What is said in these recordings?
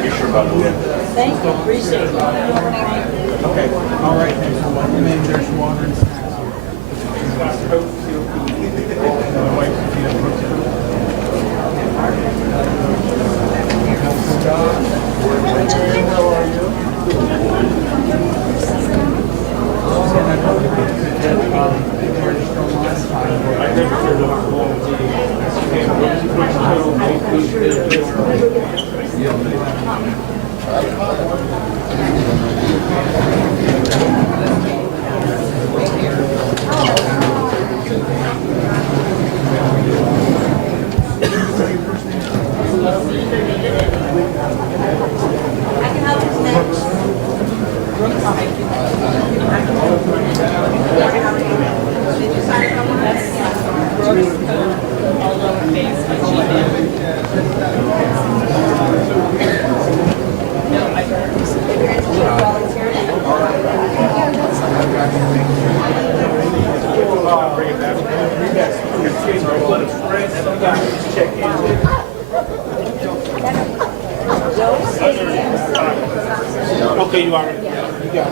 Thank you, appreciate it. Okay, all right, thanks for letting me in. There's water and snacks here. Okay, you are. You got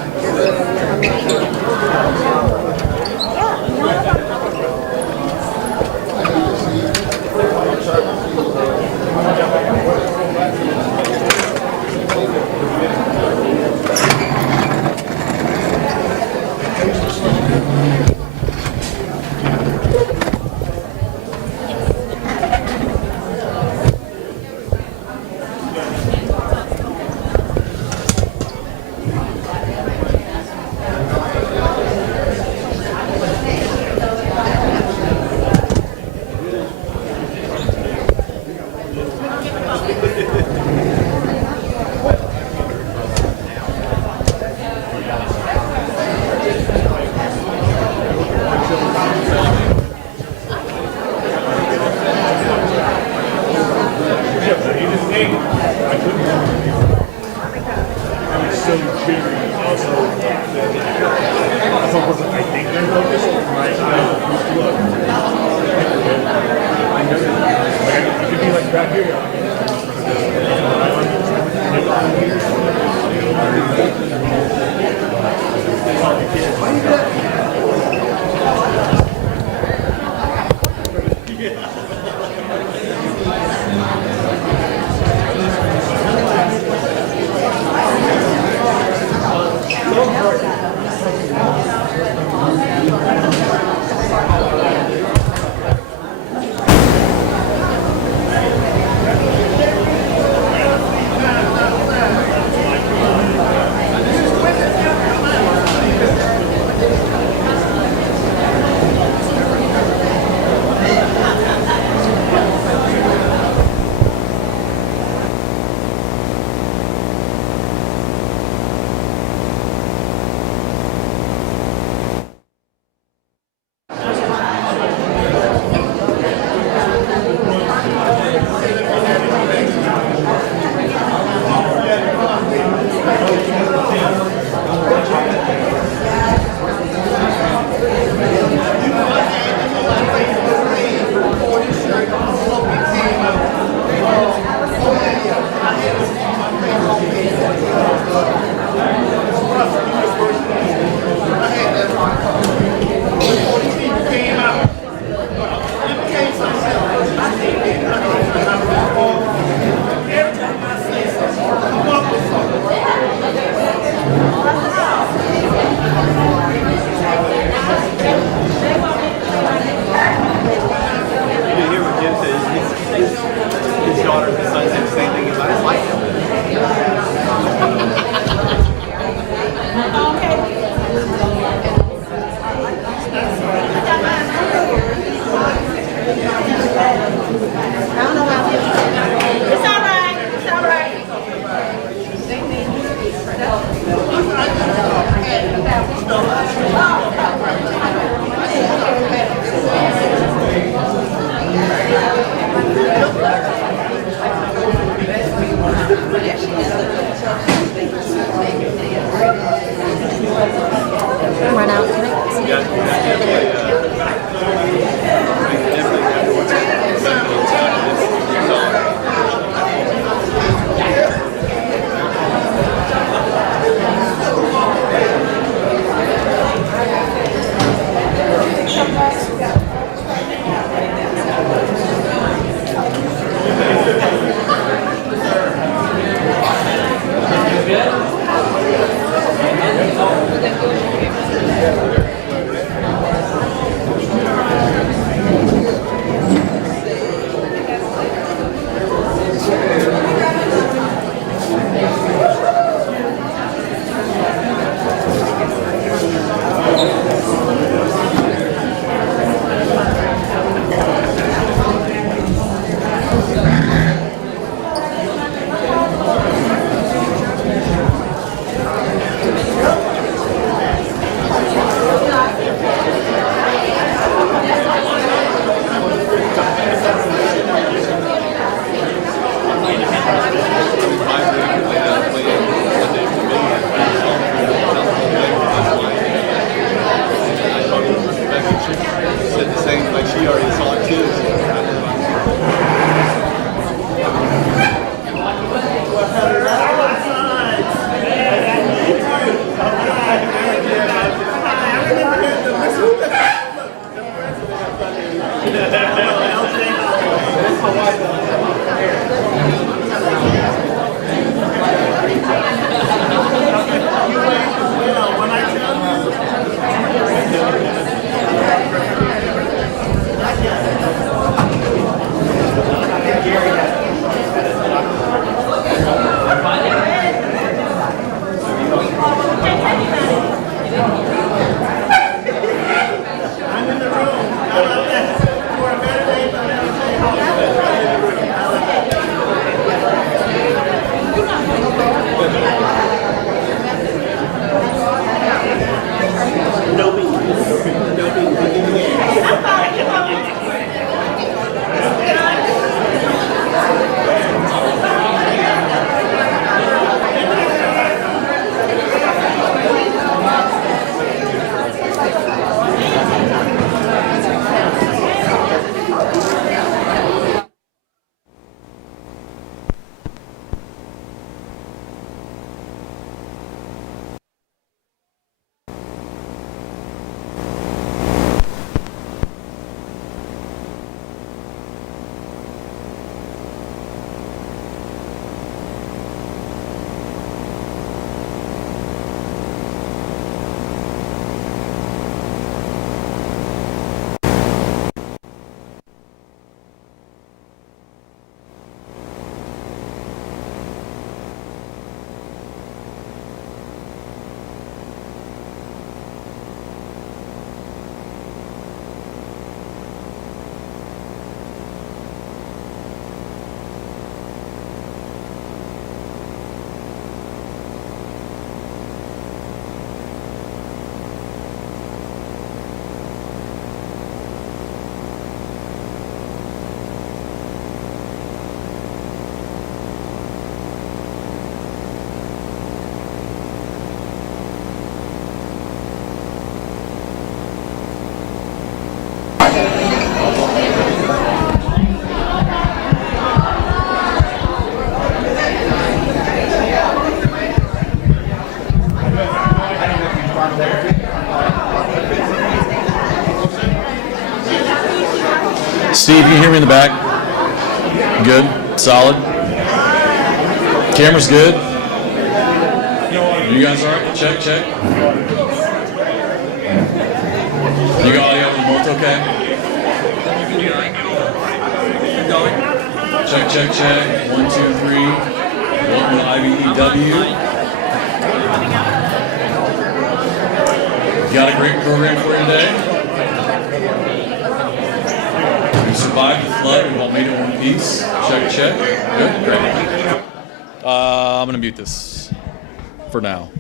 Steve, you hear me in the back? Good? Solid? Camera's good? You guys all right? Check, check. You got audio remote okay? Keep going. Check, check, check. 1, 2, 3. Welcome to IBEW. Got a great program for you today. We survived the flood. We've all made it in one piece. Check, check. Good, great. I'm gonna mute this for now.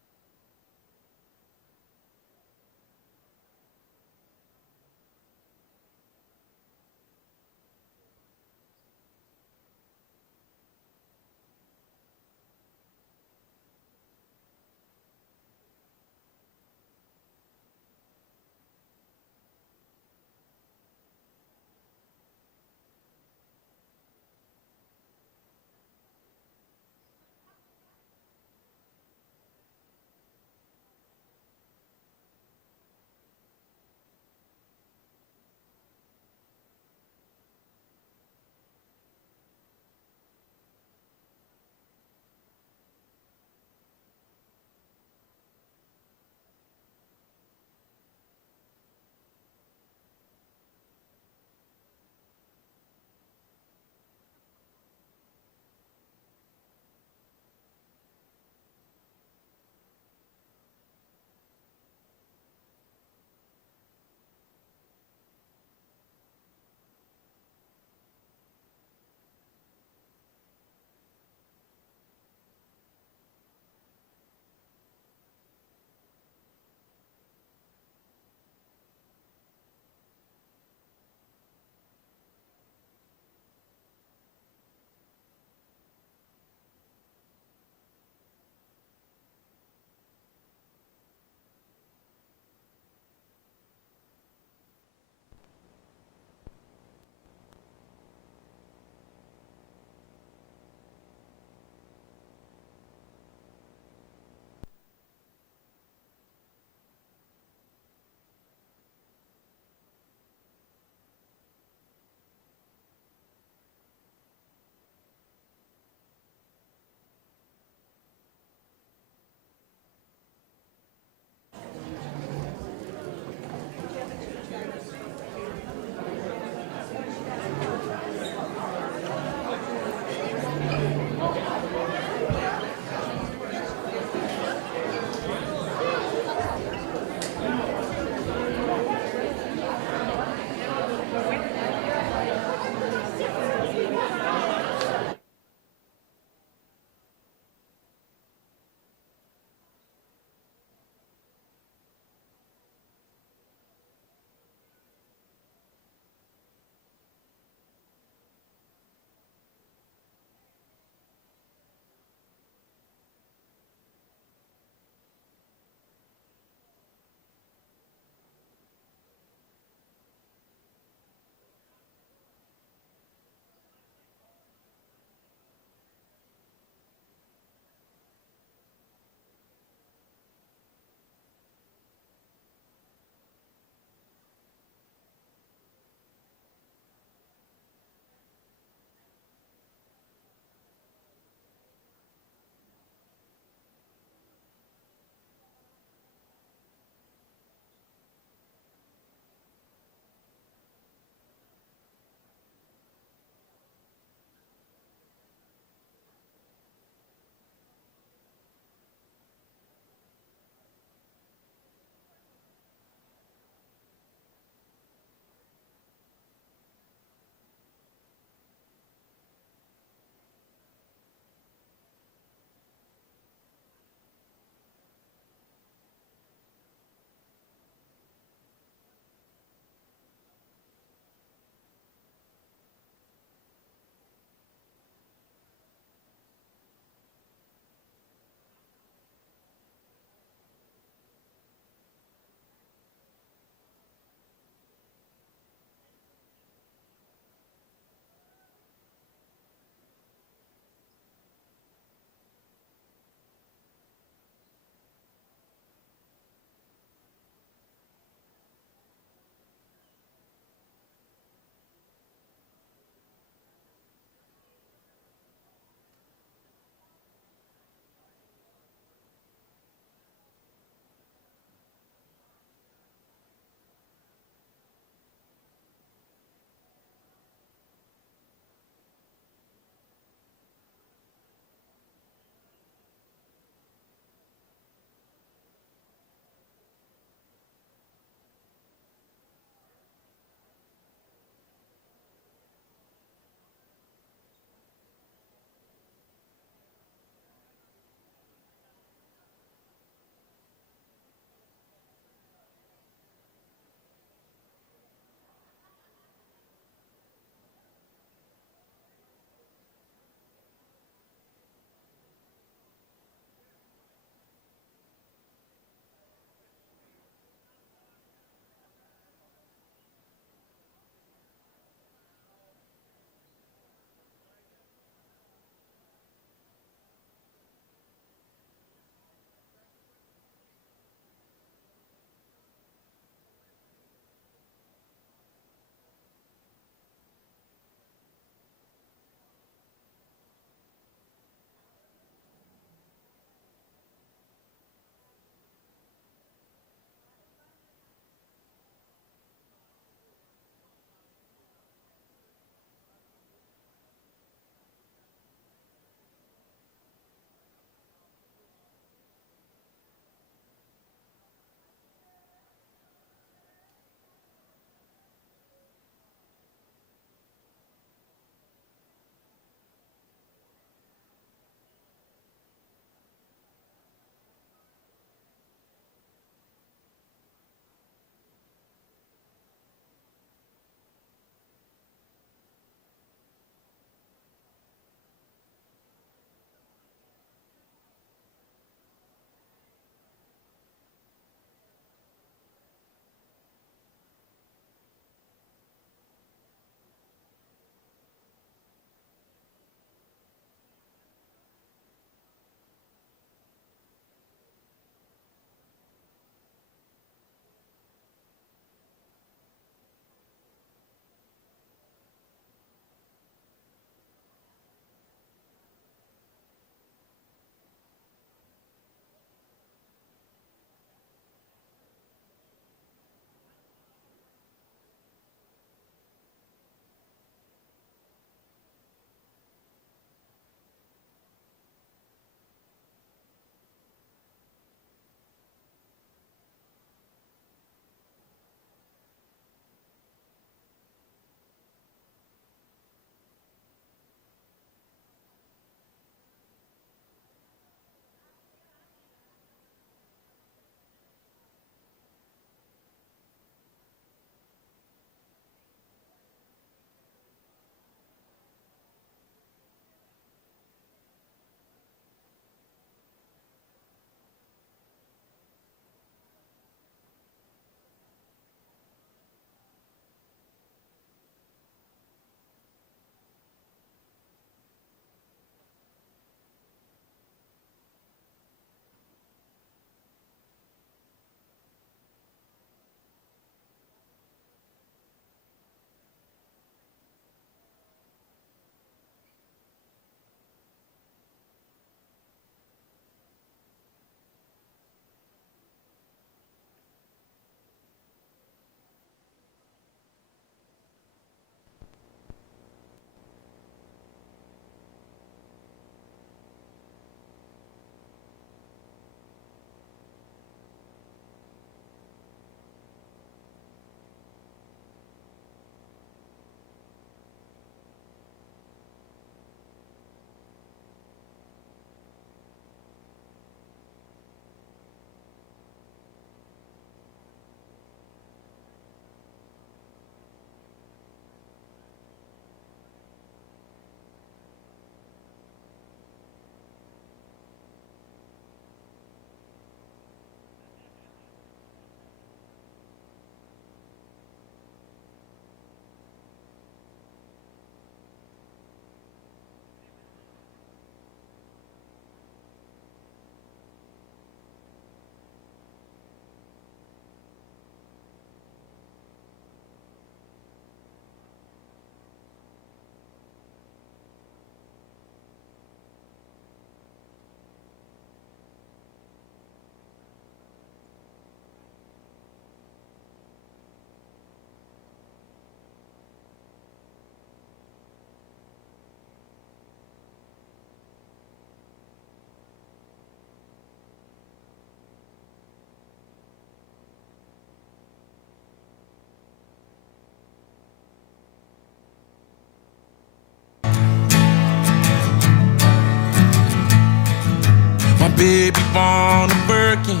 My baby born a Birkin.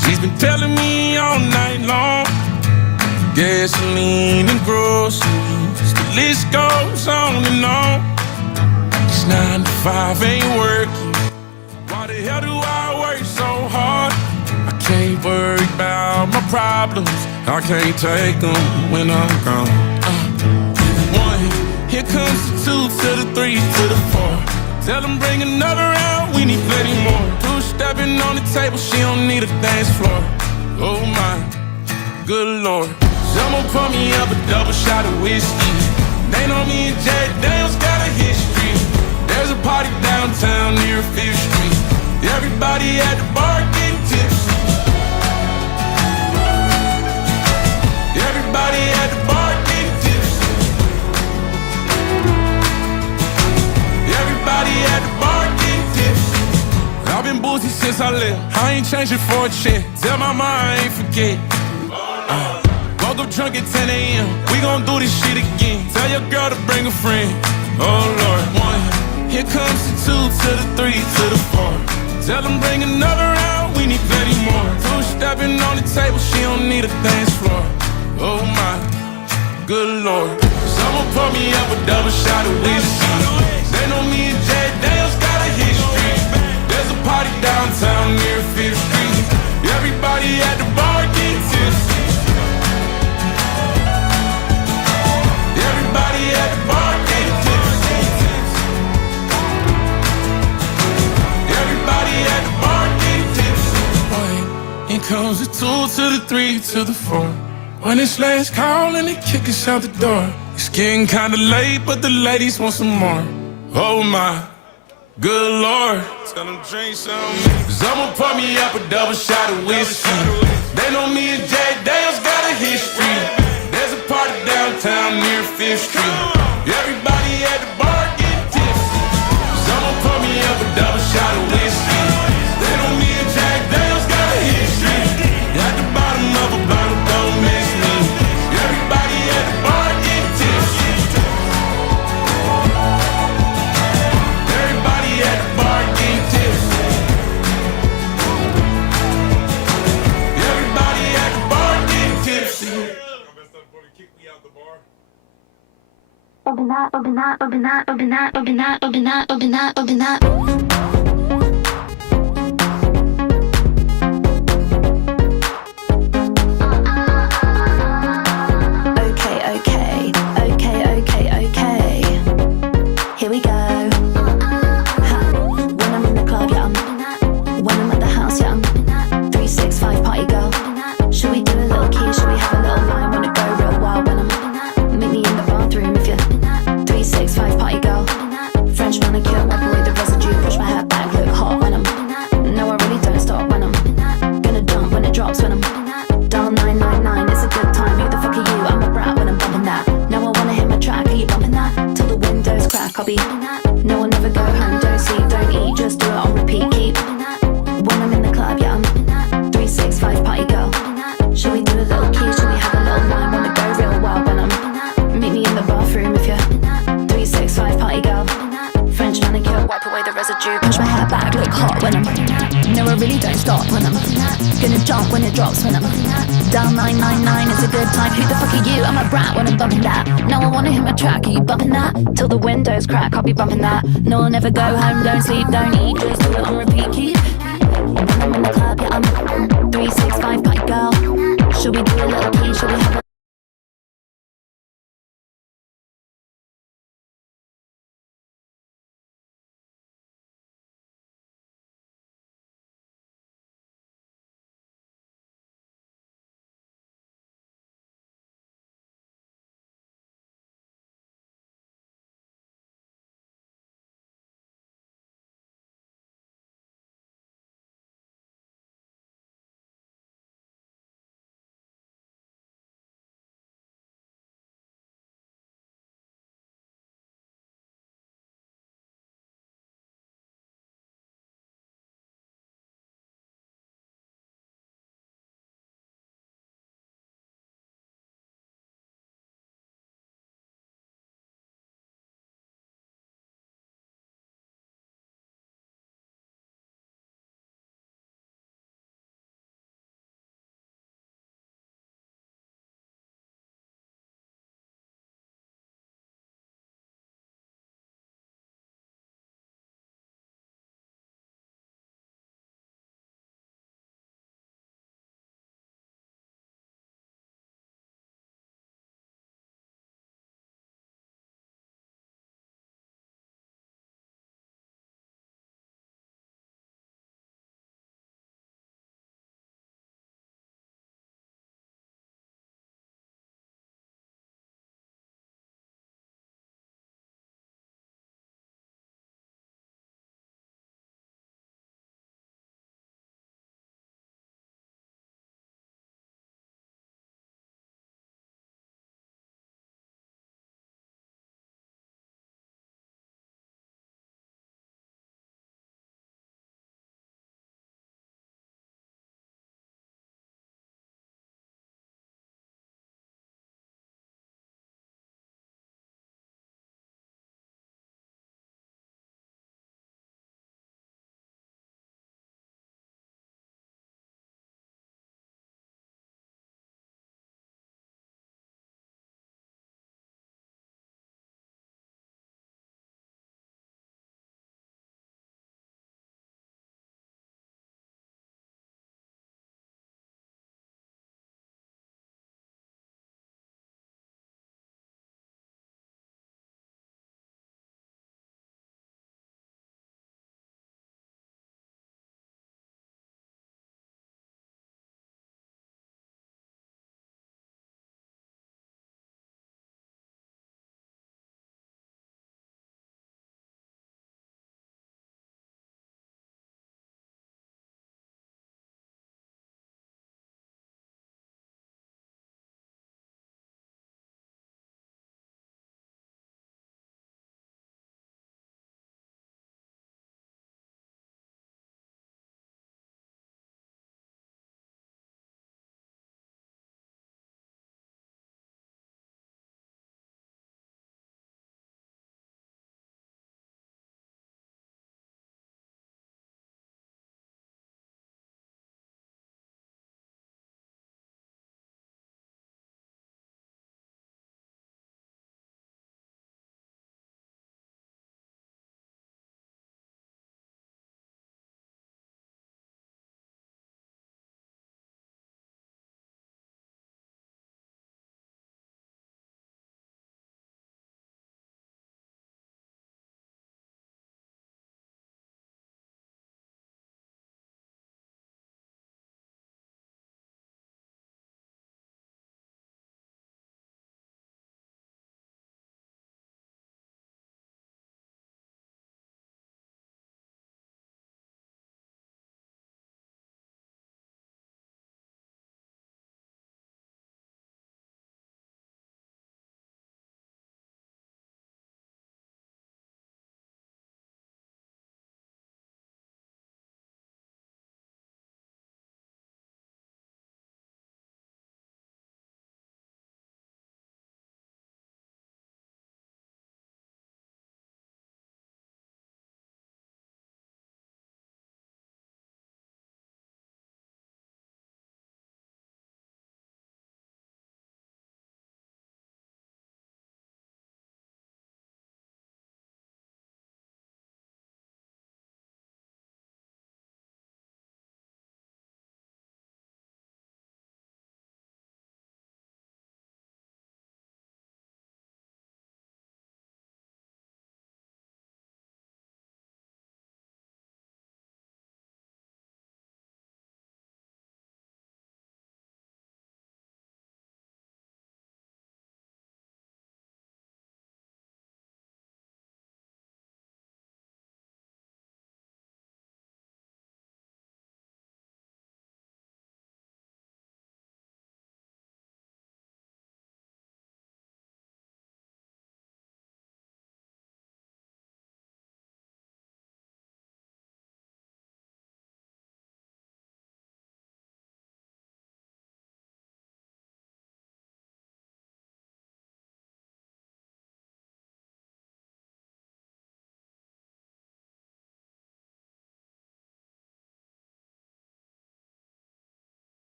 She's been telling me all night long. Gasoline and groceries, the list goes on and on. It's 9 to 5, ain't working. Why the hell do I work so hard? I can't worry about my problems. I can't take them when I'm gone. 1, here comes the 2 to the 3 to the 4. Tell them bring another round, we need plenty more. 2 stepping on the table, she don't need a dance floor. Oh my, good Lord. Someone pour me up a double shot of whiskey. They know me and Jack Daniels got a history. There's a party downtown near 5th Street. Everybody at the bar getting tipsy. Everybody at the bar getting tipsy. Everybody at the bar getting tipsy. I've been boozy since I left. I ain't changing for a check. Tell my mom I ain't forget. Woke up drunk at 10 a.m. We gon' do this shit again. Tell your girl to bring a friend. Oh Lord. 1, here comes the 2 to the 3 to the 4. Tell them bring another round, we need plenty more. 2 stepping on the table, she don't need a dance floor. Oh my, good Lord. Someone pour me up a double shot of whiskey. They know me and Jack Daniels got a history. There's a party downtown near 5th Street. Everybody at the bar getting tipsy. Everybody at the bar getting tipsy. Everybody at the bar getting tipsy. Boy, in comes the 2 to the 3 to the 4. When it's last call and they kick us out the door. It's getting kinda late, but the ladies want some more. Oh my, good Lord. Tell them drink some. Someone pour me up a double shot of whiskey. They know me and Jack Daniels got a history. There's a party downtown near 5th Street. Everybody at the bar getting tipsy. Someone pour me up a double shot of whiskey. They know me and Jack Daniels got a history. At the bottom of a bottle, don't miss me. Everybody at the bar getting tipsy. Everybody at the bar getting tipsy. Everybody at the bar getting tipsy. Open up, open up, open up, open up, open up, open up, open up, open up. Here we go. When I'm in the club, yeah, when I'm at the house, yeah, 365 party girl. Should we do a little key? Should we have a little line? Wanna go real wild when I'm meet me in the bathroom if you're 365 party girl. French manicure, wipe away the residue, brush my hair back, look hot when I'm. No, I really don't stop when I'm gonna jump when it drops when I'm. Dial 999, it's a good time. Who the fuck are you? I'm a brat when I'm bumping that. No, I wanna hit my track. Are you bumping that? Till the windows crack. I'll be. No, I'll never go home. Don't sleep, don't eat, just do it on repeat. Keep. When I'm in the club, yeah, I'm 365 party girl. Should we do a little key? Should we have a little line? Wanna go real wild when I'm. Meet me in the bathroom if you're 365 party girl. French manicure, wipe away the residue, push my hair back, look hot when I'm. No, I really don't stop when I'm. Gonna jump when it drops when I'm. Dial 999, it's a good time. Who the fuck are you? I'm a brat when I'm bumping that. No, I wanna hit my track. Are you bumping that? Till the windows crack. I'll be bumping that. No, I'll never go home. Don't sleep, don't eat, just do it on repeat. Keep. When I'm in the club, yeah, I'm 365 party girl. Should we do a little key? Should we have a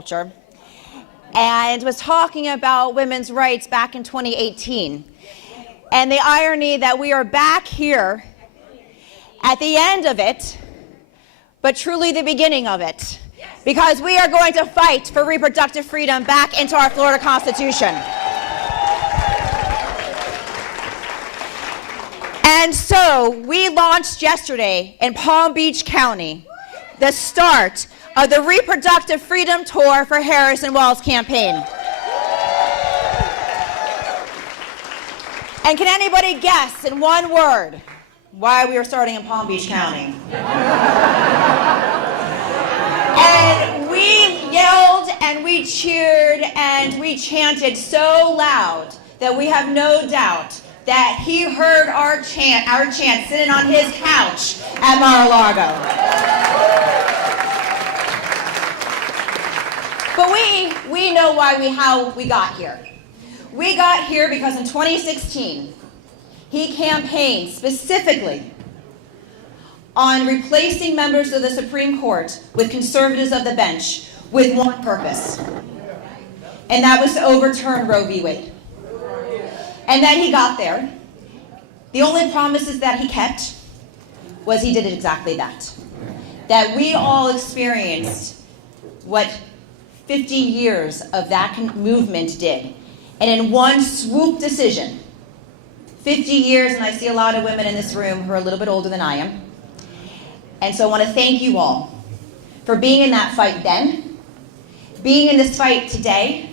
culture and was talking about women's rights back in 2018. And the irony that we are back here at the end of it, but truly the beginning of it, because we are going to fight for reproductive freedom back into our Florida Constitution. And so we launched yesterday in Palm Beach County the start of the Reproductive Freedom Tour for Harris-Walz campaign. And can anybody guess in one word why we are starting in Palm Beach County? And we yelled and we cheered and we chanted so loud that we have no doubt that he heard our chant sitting on his couch at Mar-a-Lago. But we know how we got here. We got here because in 2016, he campaigned specifically on replacing members of the Supreme Court with conservatives of the bench with one purpose, and that was to overturn Roe v. Wade. And then he got there. The only promises that he kept was he did exactly that. That we all experienced what 50 years of that movement did. And in one swoop decision, 50 years, and I see a lot of women in this room who are a little bit older than I am. And so I want to thank you all for being in that fight then, being in this fight today,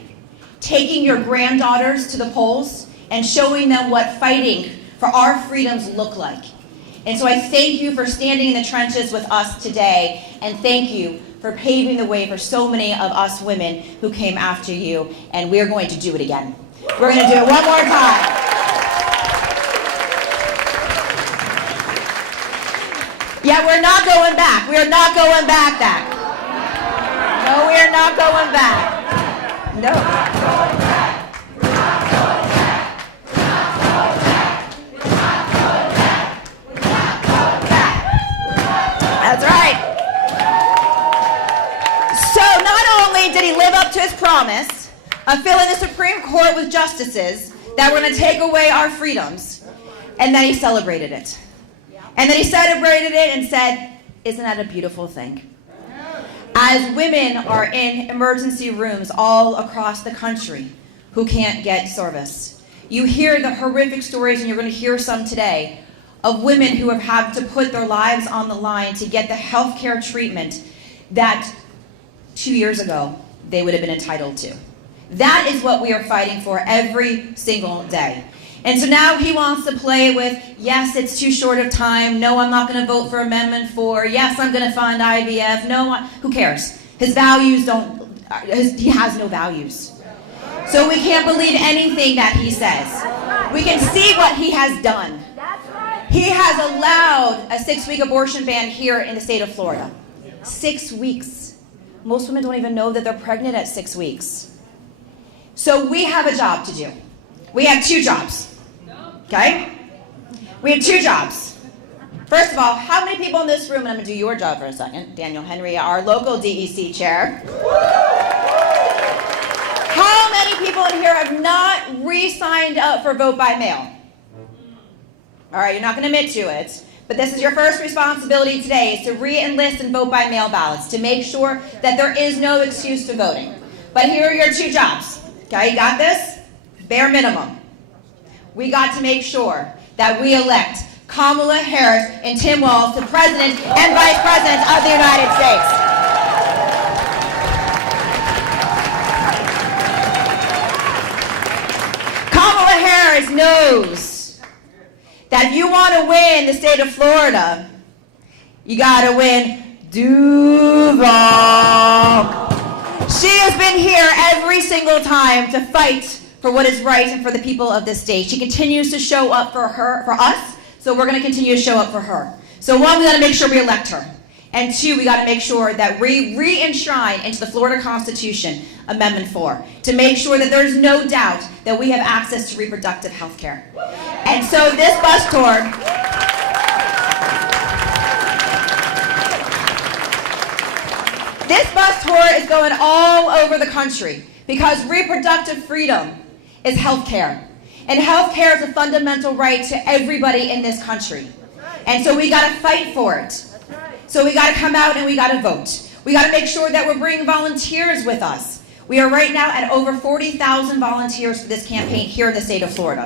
taking your granddaughters to the polls, and showing them what fighting for our freedoms look like. And so I thank you for standing in the trenches with us today, and thank you for paving the way for so many of us women who came after you, and we're going to do it again. We're going to do it one more time. Yeah, we're not going back. We are not going back. No, we are not going back. No. That's right. So not only did he live up to his promise of filling the Supreme Court with justices that were going to take away our freedoms, and then he celebrated it. And then he celebrated it and said, isn't that a beautiful thing? As women are in emergency rooms all across the country who can't get service, you hear the horrific stories, and you're going to hear some today, of women who have had to put their lives on the line to get the health care treatment that 2 years ago they would have been entitled to. That is what we are fighting for every single day. And so now he wants to play with, yes, it's too short of time. No, I'm not going to vote for Amendment 4. Yes, I'm going to fund IVF. No, who cares? His values he has no values. So we can't believe anything that he says. We can see what he has done. He has allowed a 6-week abortion ban here in the state of Florida. 6 weeks. Most women don't even know that they're pregnant at 6 weeks. So we have a job to do. We have 2 jobs. Okay? We have 2 jobs. First of all, how many people in this room, and I'm going to do your job for a second, Daniel Henry, our local DEC chair. How many people in here have not re-signed up for vote by mail? All right, you're not going to admit to it, but this is your first responsibility today, is to re-enlist and vote by mail ballots, to make sure that there is no excuse to voting. But here are your 2 jobs. Okay, you got this? Bare minimum. We got to make sure that we elect Kamala Harris and Tim Walz to President and Vice President of the United States. Kamala Harris knows that if you want to win the state of Florida, you got to win Duval. She has been here every single time to fight for what is right and for the people of this state. She continues to show up for us, so we're going to continue to show up for her. So 1, we got to make sure we elect her. And 2, we got to make sure that we re-enshrine into the Florida Constitution Amendment 4 to make sure that there's no doubt that we have access to reproductive health care. And so this bus tour, This bus tour is going all over the country because reproductive freedom is health care. And health care is a fundamental right to everybody in this country. And so we got to fight for it. So we got to come out and we got to vote. We got to make sure that we're bringing volunteers with us. We are right now at over 40,000 volunteers for this campaign here in the state of Florida.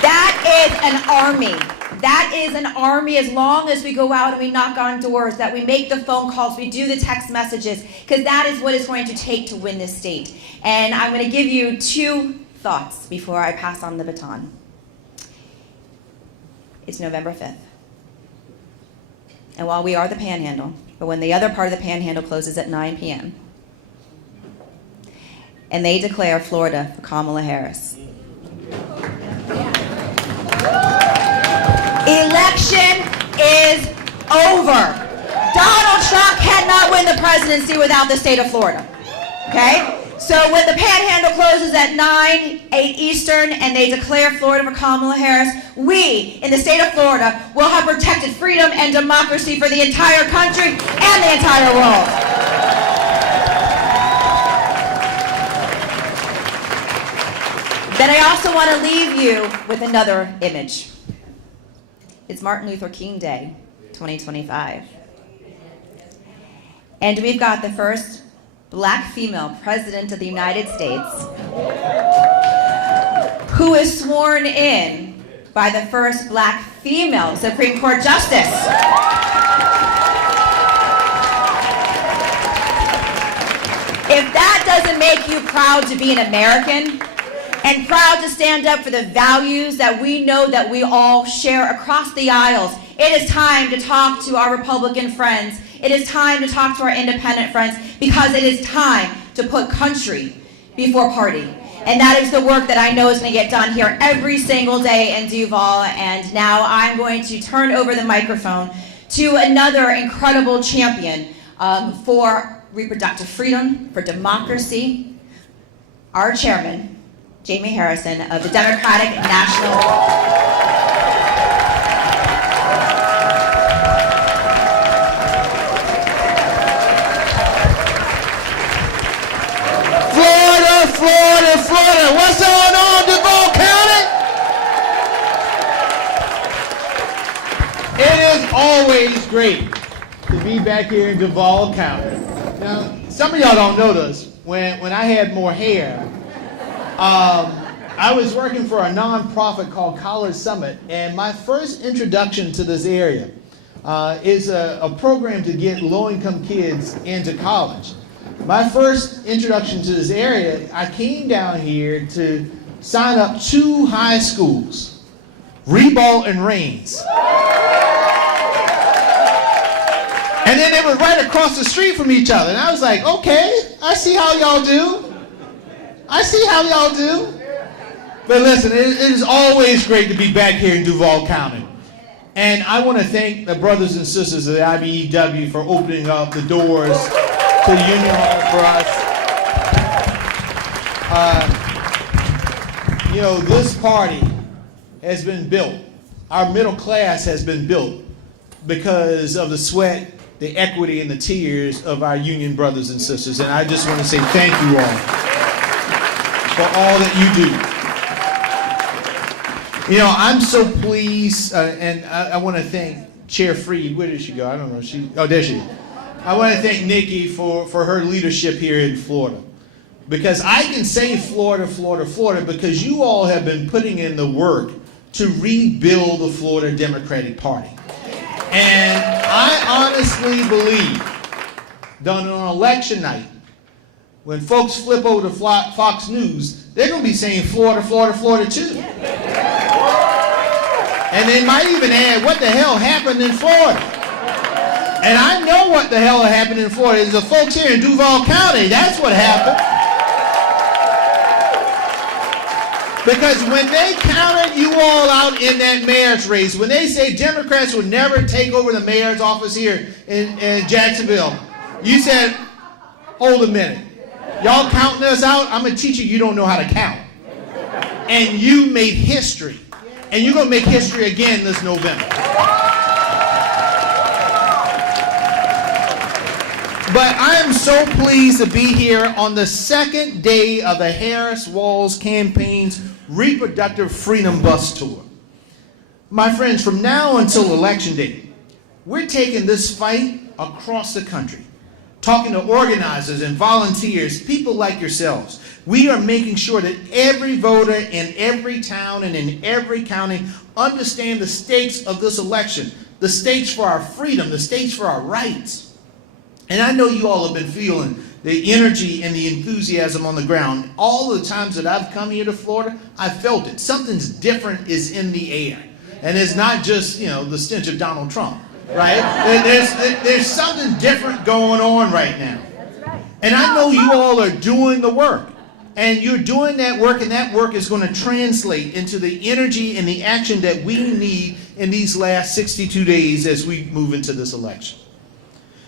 That is an army. That is an army as long as we go out and we knock on doors, that we make the phone calls, we do the text messages, because that is what it's going to take to win this state. And I'm going to give you 2 thoughts before I pass on the baton. It's November 5th. And while we are the Panhandle, but when the other part of the Panhandle closes at 9 p.m., and they declare Florida for Kamala Harris. Election is over. Donald Trump cannot win the presidency without the state of Florida. Okay? So when the Panhandle closes at 8 Eastern, and they declare Florida for Kamala Harris, we in the state of Florida will have protected freedom and democracy for the entire country and the entire world. Then I also want to leave you with another image. It's Martin Luther King Day, 2025. And we've got the first Black female president of the United States who is sworn in by the first Black female Supreme Court justice. If that doesn't make you proud to be an American, and proud to stand up for the values that we know that we all share across the aisles, it is time to talk to our Republican friends. It is time to talk to our independent friends, because it is time to put country before party. And that is the work that I know is going to get done here every single day in Duval. And now I'm going to turn over the microphone to another incredible champion for reproductive freedom, for democracy, our chairman, Jamie Harrison of the Democratic National. Florida, what's going on, Duval County? It is always great to be back here in Duval County. Now, some of y'all don't know this. When I had more hair, I was working for a nonprofit called College Summit, and my first introduction to this area is a program to get low-income kids into college. My first introduction to this area, I came down here to sign up 2 high schools, Reproductive and Rains. And then they were right across the street from each other, and I was like, okay, I see how y'all do. But listen, it is always great to be back here in Duval County. And I want to thank the brothers and sisters of the IBEW for opening up the doors to the Union Hall for us. This party has been built. Our middle class has been built because of the sweat, the equity, and the tears of our union brothers and sisters. And I just want to say thank you all for all that you do. I'm so pleased, and I want to thank Chair Freed. Where did she go? I don't know. There she is. I want to thank Nikki for her leadership here in Florida. Because I can say Florida, because you all have been putting in the work to rebuild the Florida Democratic Party. And I honestly believe that on election night, when folks flip over to Fox News, they're going to be saying Florida too. And they might even add, what the hell happened in Florida? And I know what the hell happened in Florida. It's the folks here in Duval County. That's what happened. Because when they counted you all out in that mayor's race, when they say Democrats would never take over the mayor's office here in Jacksonville, you said, hold a minute. Y'all counting us out? I'm a teacher, you don't know how to count. And you made history. And you're going to make history again this November. But I am so pleased to be here on the second day of the Harris-Walz campaign's Reproductive Freedom Bus Tour. My friends, from now until Election Day, we're taking this fight across the country, talking to organizers and volunteers, people like yourselves. We are making sure that every voter in every town and in every county understand the stakes of this election, the stakes for our freedom, the stakes for our rights. And I know you all have been feeling the energy and the enthusiasm on the ground. All the times that I've come here to Florida, I've felt it. Something's different is in the air. And it's not just, the stench of Donald Trump, right? There's something different going on right now. And I know you all are doing the work. And you're doing that work, and that work is going to translate into the energy and the action that we need in these last 62 days as we move into this election.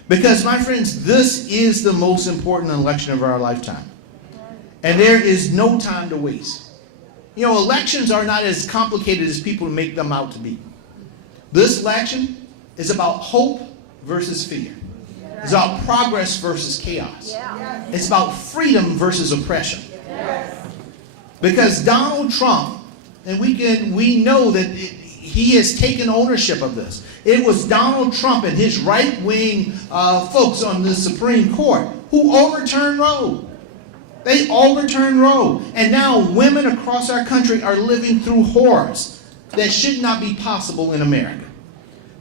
Because, my friends, this is the most important election of our lifetime. And there is no time to waste. Elections are not as complicated as people make them out to be. This election is about hope versus fear. It's about progress versus chaos. It's about freedom versus oppression. Because Donald Trump, and we know that he has taken ownership of this. It was Donald Trump and his right-wing folks on the Supreme Court who overturned Roe. They overturned Roe. And now women across our country are living through horrors that should not be possible in America.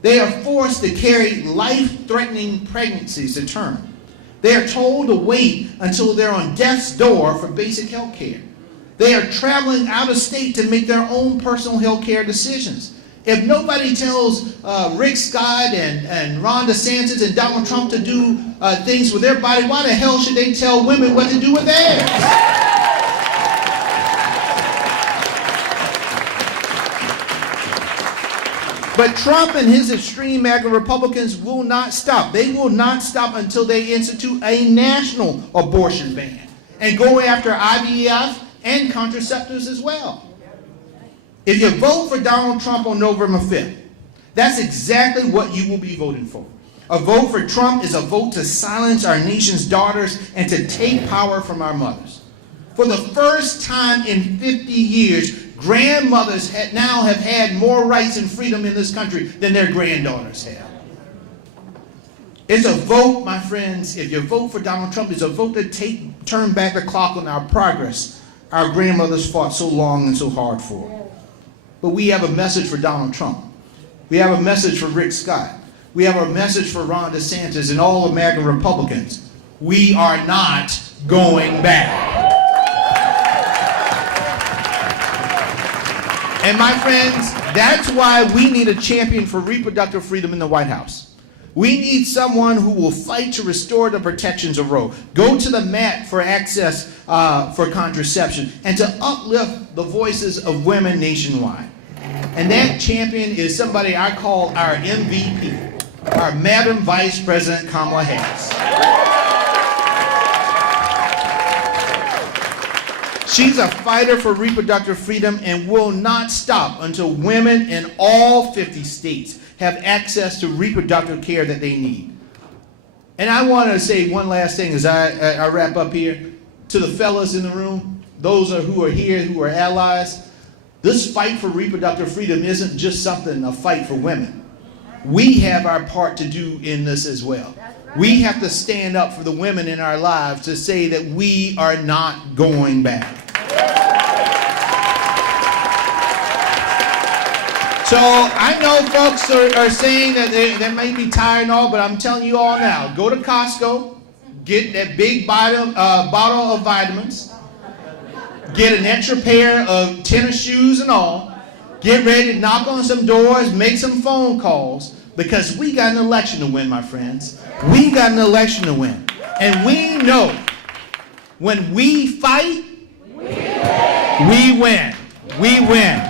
They are forced to carry life-threatening pregnancies to term. They are told to wait until they're on death's door for basic health care. They are traveling out of state to make their own personal health care decisions. If nobody tells Rick Scott and Ron DeSantis and Donald Trump to do things with their body, why the hell should they tell women what to do with theirs? But Trump and his extreme MAGA Republicans will not stop. They will not stop until they institute a national abortion ban and go after IVF and contraceptives as well. If you vote for Donald Trump on November 5th, that's exactly what you will be voting for. A vote for Trump is a vote to silence our nation's daughters and to take power from our mothers. For the first time in 50 years, grandmothers now have had more rights and freedom in this country than their granddaughters have. It's a vote, my friends, if you vote for Donald Trump, it's a vote to turn back the clock on our progress our grandmothers fought so long and so hard for. But we have a message for Donald Trump. We have a message for Rick Scott. We have a message for Ron DeSantis and all American Republicans. We are not going back. And my friends, that's why we need a champion for reproductive freedom in the White House. We need someone who will fight to restore the protections of Roe, go to the mat for access for contraception, and to uplift the voices of women nationwide. And that champion is somebody I call our MVP, our Madam Vice President Kamala Harris. She's a fighter for reproductive freedom and will not stop until women in all 50 states have access to reproductive care that they need. And I want to say one last thing as I wrap up here. To the fellas in the room, those who are here, who are allies, this fight for reproductive freedom isn't just a fight for women. We have our part to do in this as well. We have to stand up for the women in our lives to say that we are not going back. So I know folks are saying that they may be tired and all, but I'm telling you all now, go to Costco, get that big bottle of vitamins, get an extra pair of tennis shoes and all, get ready to knock on some doors, make some phone calls, because we got an election to win, my friends. We got an election to win. And we know when we fight, we win. We win.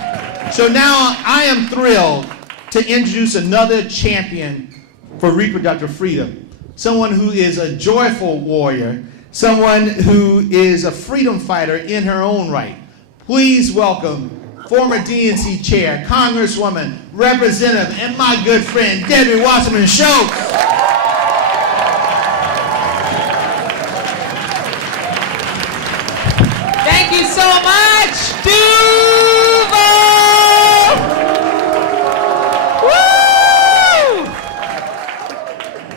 So now I am thrilled to introduce another champion for reproductive freedom. Someone who is a joyful warrior. Someone who is a freedom fighter in her own right. Please welcome former DNC Chair, Congresswoman, Representative, and my good friend, Debbie Wasserman Schultz. you so much. Duval! Woo!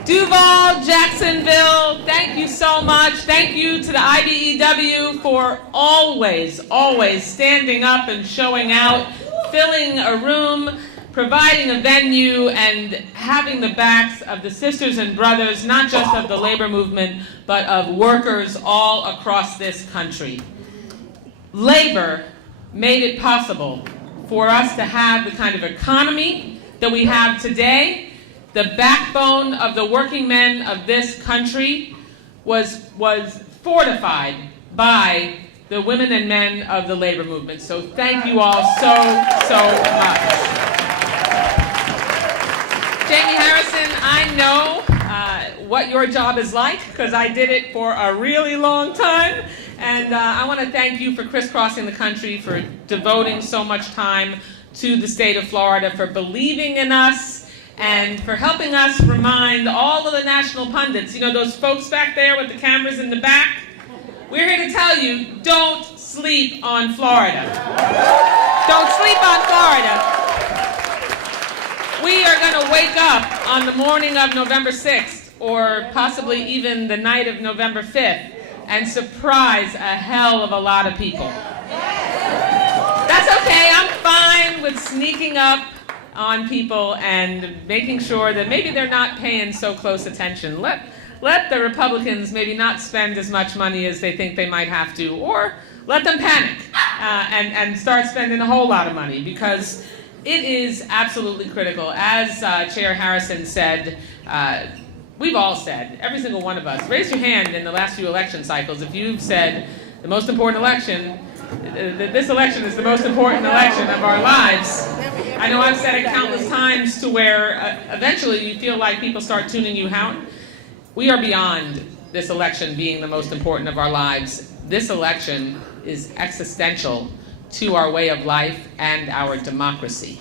Duval, Jacksonville, thank you so much. Thank you to the IBEW for always standing up and showing out, filling a room, providing a venue, and having the backs of the sisters and brothers, not just of the labor movement, but of workers all across this country. Labor made it possible for us to have the kind of economy that we have today. The backbone of the working men of this country was fortified by the women and men of the labor movement. So thank you all so much. Jamie Harrison, I know what your job is like because I did it for a really long time. And I want to thank you for crisscrossing the country, for devoting so much time to the state of Florida, for believing in us, and for helping us remind all of the national pundits, you know, those folks back there with the cameras in the back, we're here to tell you, don't sleep on Florida. Don't sleep on Florida. We are going to wake up on the morning of November 6th, or possibly even the night of November 5th, and surprise a hell of a lot of people. That's okay, I'm fine with sneaking up on people and making sure that maybe they're not paying so close attention. Let the Republicans maybe not spend as much money as they think they might have to, or let them panic and start spending a whole lot of money, because it is absolutely critical. As Chair Harrison said, we've all said, every single one of us, raise your hand in the last few election cycles if you've said the most important election, this election is the most important election of our lives. I know I've said it countless times to where eventually you feel like people start tuning you out. We are beyond this election being the most important of our lives. This election is existential to our way of life and our democracy.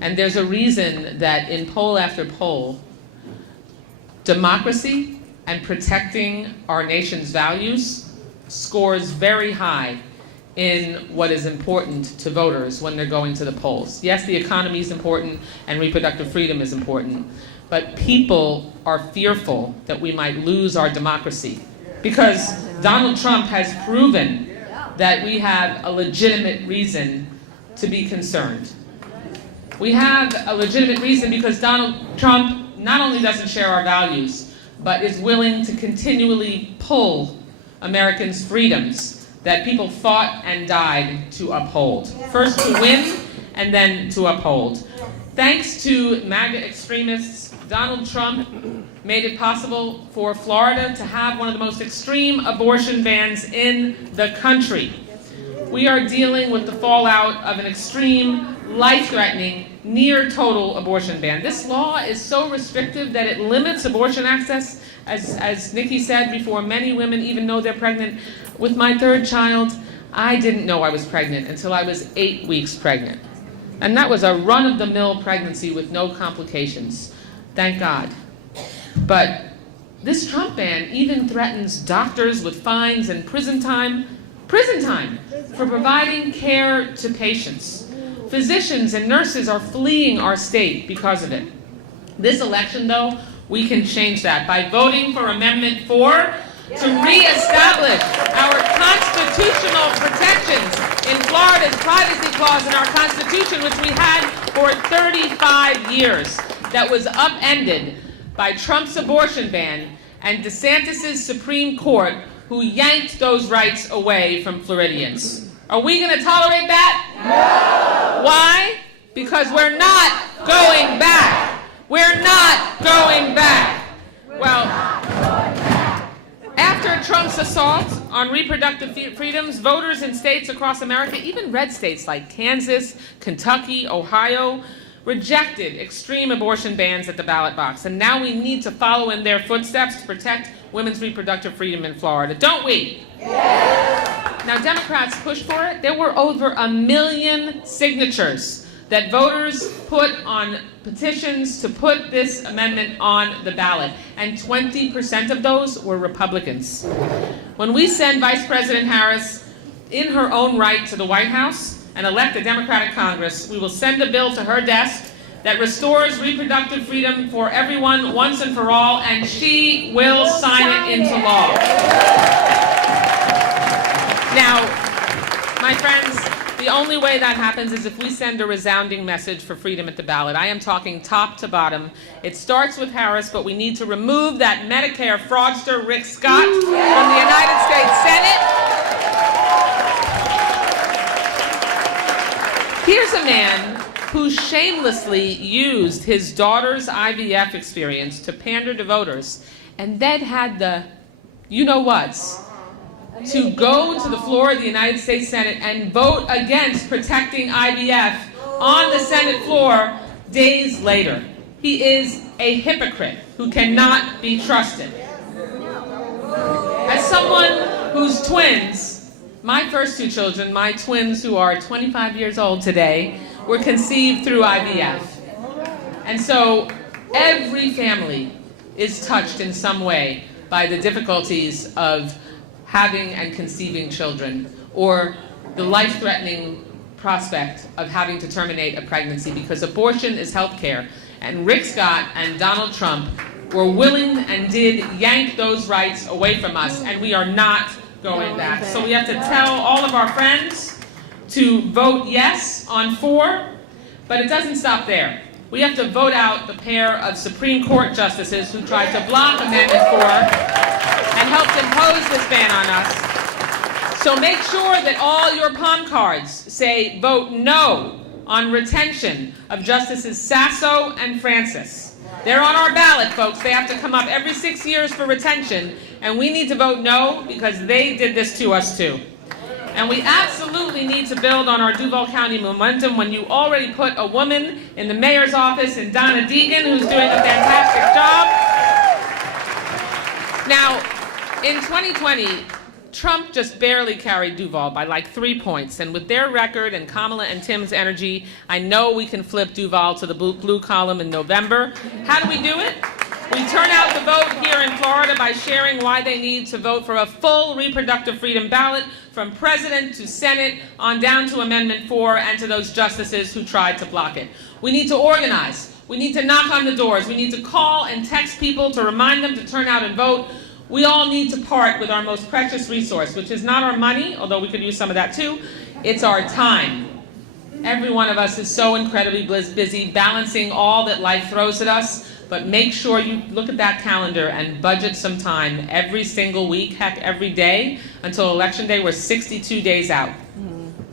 And there's a reason that in poll after poll, democracy and protecting our nation's values scores very high in what is important to voters when they're going to the polls. Yes, the economy is important and reproductive freedom is important, but people are fearful that we might lose our democracy because Donald Trump has proven that we have a legitimate reason to be concerned. We have a legitimate reason because Donald Trump not only doesn't share our values, but is willing to continually pull Americans' freedoms that people fought and died to uphold. First to win, and then to uphold. Thanks to MAGA extremists, Donald Trump made it possible for Florida to have one of the most extreme abortion bans in the country. We are dealing with the fallout of an extreme, life-threatening, near-total abortion ban. This law is so restrictive that it limits abortion access. As Nikki said before, many women even know they're pregnant. With my third child, I didn't know I was pregnant until I was 8 weeks pregnant. And that was a run-of-the-mill pregnancy with no complications. Thank God. But this Trump ban even threatens doctors with fines and prison time for providing care to patients. Physicians and nurses are fleeing our state because of it. This election, though, we can change that by voting for Amendment 4 to reestablish our constitutional protections in Florida's privacy clause in our Constitution, which we had for 35 years, that was upended by Trump's abortion ban and DeSantis' Supreme Court, who yanked those rights away from Floridians. Are we going to tolerate that? No! Why? Because we're not going back. We're not going back. Well, after Trump's assault on reproductive freedoms, voters in states across America, even red states like Kansas, Kentucky, Ohio, rejected extreme abortion bans at the ballot box. And now we need to follow in their footsteps to protect women's reproductive freedom in Florida, don't we? Yes. Now, Democrats pushed for it. There were over 1 million signatures that voters put on petitions to put this amendment on the ballot, and 20% of those were Republicans. When we send Vice President Harris in her own right to the White House and elect a Democratic Congress, we will send a bill to her desk that restores reproductive freedom for everyone once and for all, and she will sign it into law. Now, my friends, the only way that happens is if we send a resounding message for freedom at the ballot. I am talking top to bottom. It starts with Harris, but we need to remove that Medicare fraudster Rick Scott from the United States Senate. Here's a man who shamelessly used his daughter's IVF experience to pander to voters, and then had the you-know-whats to go to the floor of the United States Senate and vote against protecting IVF on the Senate floor days later. He is a hypocrite who cannot be trusted. As someone whose twins, my first two children, my twins who are 25 years old today, were conceived through IVF. And so every family is touched in some way by the difficulties of having and conceiving children, or the life-threatening prospect of having to terminate a pregnancy, because abortion is health care. And Rick Scott and Donald Trump were willing and did yank those rights away from us, and we are not going back. So we have to tell all of our friends to vote yes on 4, but it doesn't stop there. We have to vote out the pair of Supreme Court justices who tried to block Amendment 4 and helped impose this ban on us. So make sure that all your palm cards say vote no on retention of Justices Sasso and Francis. They're on our ballot, folks. They have to come up every 6 years for retention, and we need to vote no because they did this to us too. And we absolutely need to build on our Duval County momentum when you already put a woman in the mayor's office, in Donna Deegan, who's doing a fantastic job. Now, in 2020, Trump just barely carried Duval by like 3 points. And with their record and Kamala and Tim's energy, I know we can flip Duval to the blue column in November. How do we do it? We turn out the vote here in Florida by sharing why they need to vote for a full reproductive freedom ballot from president to Senate on down to Amendment 4 and to those justices who tried to block it. We need to organize. We need to knock on the doors. We need to call and text people to remind them to turn out and vote. We all need to part with our most precious resource, which is not our money, although we could use some of that too. It's our time. Every one of us is so incredibly busy balancing all that life throws at us. But make sure you look at that calendar and budget some time every single week, heck, every day, until Election Day. We're 62 days out,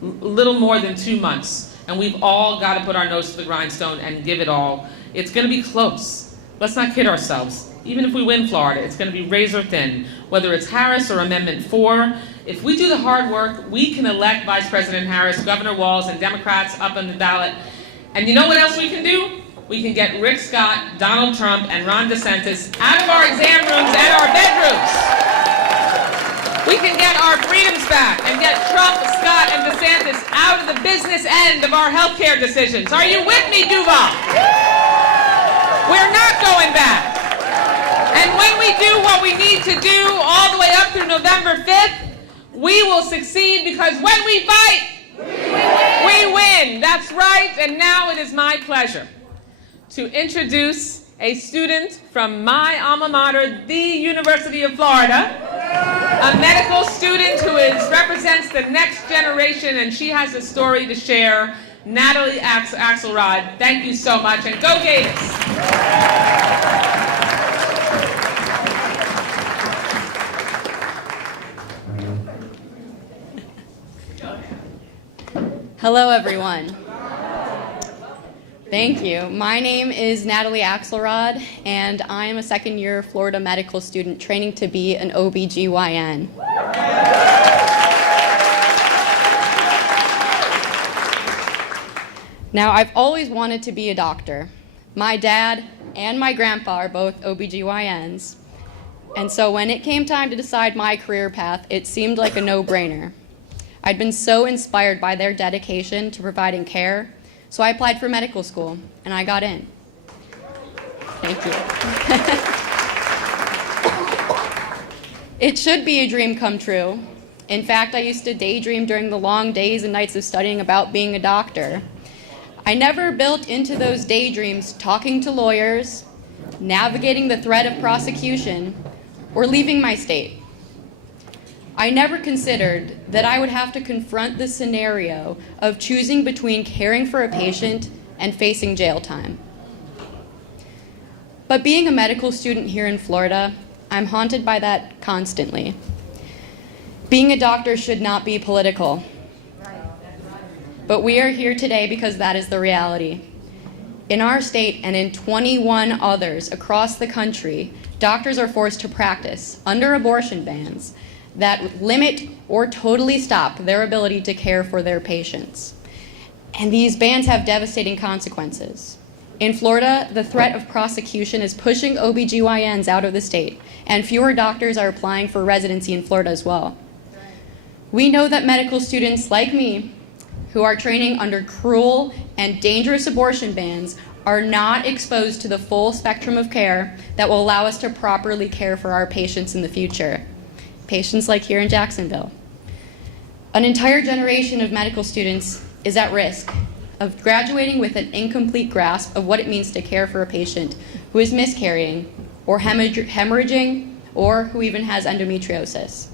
a little more than 2 months. And we've all got to put our nose to the grindstone and give it all. It's going to be close. Let's not kid ourselves. Even if we win Florida, it's going to be razor thin. Whether it's Harris or Amendment 4, if we do the hard work, we can elect Vice President Harris, Governor Walz, and Democrats up on the ballot. And you know what else we can do? We can get Rick Scott, Donald Trump, and Ron DeSantis out of our exam rooms and our bedrooms. We can get our freedoms back and get Trump, Scott, and DeSantis out of the business end of our healthcare decisions. Are you with me, Duval? We're not going back. And when we do what we need to do all the way up through November 5th, we will succeed, because when we fight, we win. That's right. And now it is my pleasure to introduce a student from my alma mater, the University of Florida, a medical student who represents the next generation, and she has a story to share, Natalie Axelrod. Thank you so much, and go Gators! Hello, everyone. Thank you. My name is Natalie Axelrod, and I am a second-year Florida medical student training to be an OBGYN. Now, I've always wanted to be a doctor. My dad and my grandpa are both OBGYNs, and so when it came time to decide my career path, it seemed like a no-brainer. I'd been so inspired by their dedication to providing care, so I applied for medical school, and I got in. Thank you. It should be a dream come true, In fact, I used to daydream during the long days and nights of studying about being a doctor. I never built into those daydreams talking to lawyers, navigating the threat of prosecution, or leaving my state. I never considered that I would have to confront the scenario of choosing between caring for a patient and facing jail time. But being a medical student here in Florida, I'm haunted by that constantly. Being a doctor should not be political. But we are here today because that is the reality. In our state and in 21 others across the country, doctors are forced to practice under abortion bans that limit or totally stop their ability to care for their patients. And these bans have devastating consequences. In Florida, the threat of prosecution is pushing OBGYNs out of the state, and fewer doctors are applying for residency in Florida as well. We know that medical students like me, who are training under cruel and dangerous abortion bans, are not exposed to the full spectrum of care that will allow us to properly care for our patients in the future. Patients like here in Jacksonville. An entire generation of medical students is at risk of graduating with an incomplete grasp of what it means to care for a patient who is miscarrying or hemorrhaging or who even has endometriosis.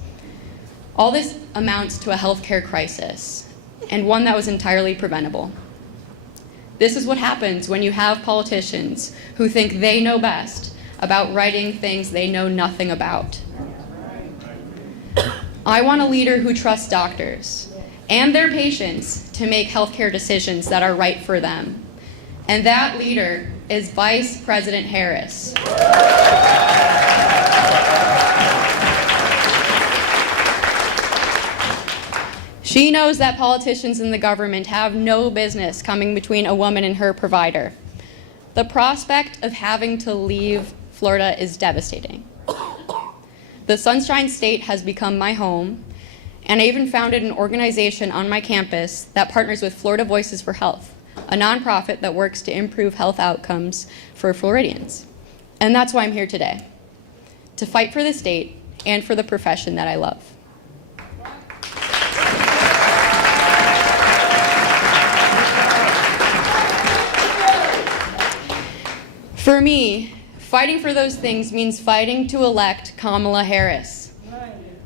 All this amounts to a healthcare crisis, and one that was entirely preventable. This is what happens when you have politicians who think they know best about writing things they know nothing about. I want a leader who trusts doctors and their patients to make healthcare decisions that are right for them. And that leader is Vice President Harris. She knows that politicians in the government have no business coming between a woman and her provider. The prospect of having to leave Florida is devastating. The Sunshine State has become my home, and I even founded an organization on my campus that partners with Florida Voices for Health, a nonprofit that works to improve health outcomes for Floridians. And that's why I'm here today, to fight for the state and for the profession that I love. For me, fighting for those things means fighting to elect Kamala Harris.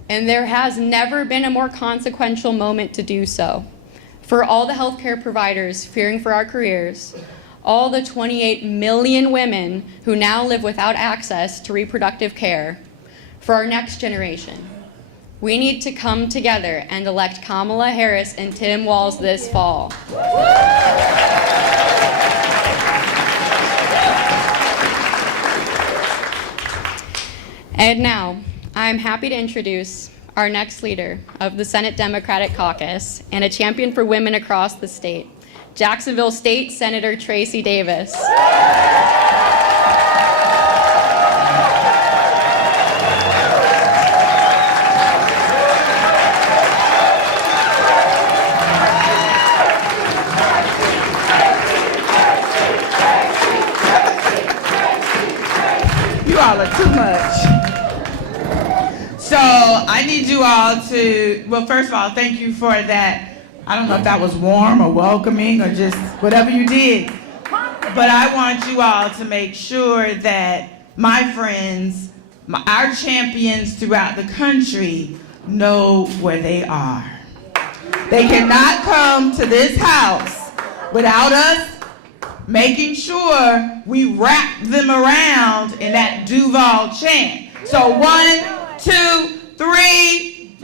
And there has never been a more consequential moment to do so. For all the healthcare providers fearing for our careers, all the 28 million women who now live without access to reproductive care, for our next generation, we need to come together and elect Kamala Harris and Tim Walz this fall. And now, I'm happy to introduce our next leader of the Senate Democratic Caucus and a champion for women across the state, Jacksonville State Senator Tracy Davis. You all are too much. So I need you all to, well, first of all, thank you for that. I don't know if that was warm or welcoming or just whatever you did. But I want you all to make sure that my friends, our champions throughout the country know where they are. They cannot come to this house without us making sure we wrap them around in that Duval chant. So 1, 2, 3.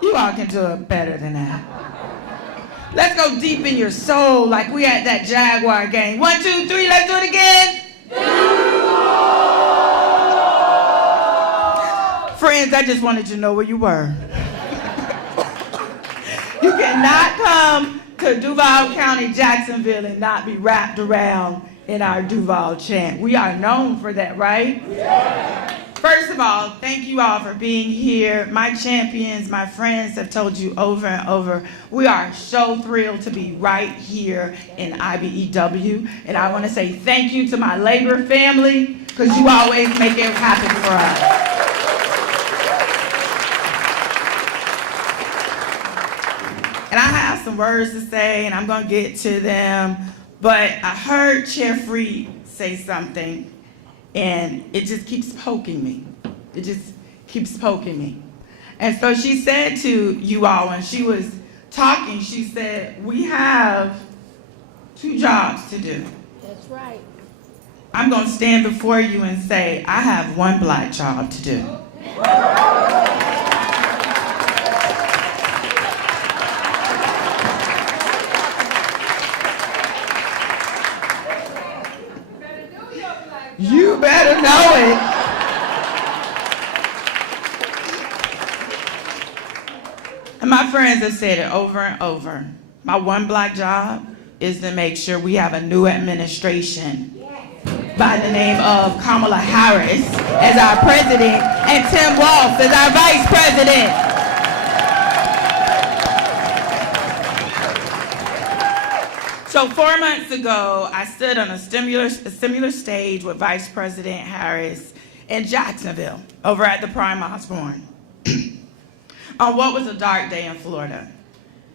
You all can do it better than that. Let's go deep in your soul like we at that Jaguar game. 1, 2, 3, let's do it again. Friends, I just wanted you to know where you were. You cannot come to Duval County, Jacksonville and not be wrapped around in our Duval chant. We are known for that, right? Yeah. First of all, thank you all for being here. My champions, my friends have told you over and over, we are so thrilled to be right here in IBEW. And I want to say thank you to my labor family because you always make it happen for us. And I have some words to say, and I'm going to get to them, but I heard Chair Freed say something, and it just keeps poking me. It just keeps poking me. And so she said to you all, when she was talking, she said, we have 2 jobs to do. That's right. I'm going to stand before you and say, I have 1 black job to do. You better know it. And my friends have said it over and over. My 1 black job is to make sure we have a new administration by the name of Kamala Harris as our president and Tim Walz as our vice president. So 4 months ago, I stood on a similar stage with Vice President Harris in Jacksonville over at the Prime Osborne on what was a dark day in Florida.